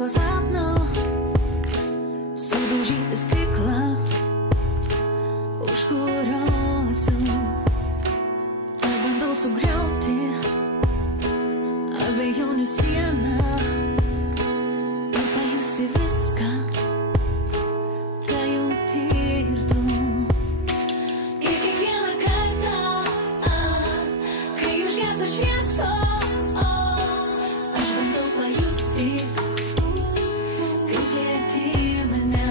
laimingo sapno, sudaužyti stiklą, už kurio esu. Ar bandau sugriauti abejonių sieną ir pajusti viską, ką jauti ir tu. Ir kiekvieną kartą, kai užgęsta šviesos, aš bandau pajusti, kaip lieti mane.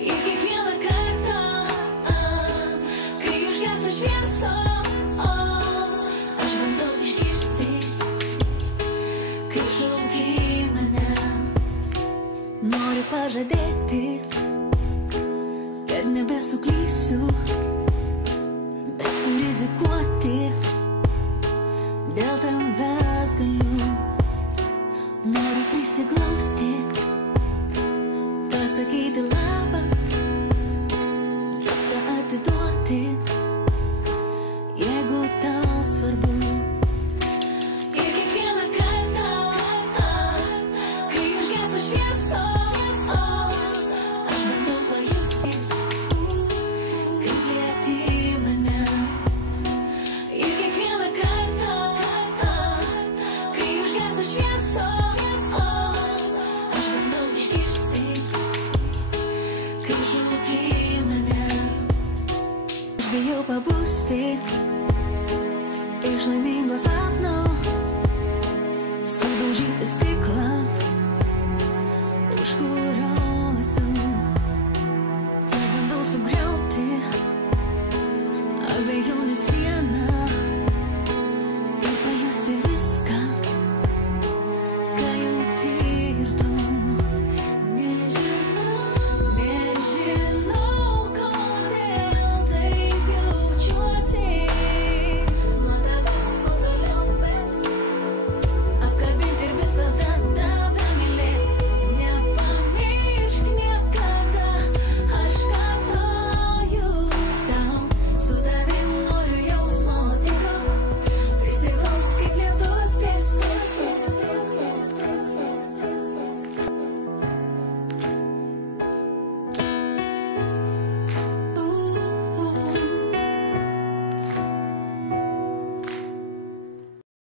Ir kiekvieną kartą, kai užgęsta šviesos, aš bandau išgirsti, kaip šauki mane. Noriu pažadėti, kad nebesuklysiu, bet surizikuoti dėl tavęs galiu. Noriu prisiglausti, pasakyti labas, viską atiduoti, jeigu tau svarbu. Ir kiekvieną kartą, kai užgęsta šviesos, aš bandau pajusti, kaip lieti mane. Ir kiekvieną kartą, kai užgęsta šviesos, aš bandau išgirsti, kaip šauki mane. Aš bijau pabusti iš laimingo sapno,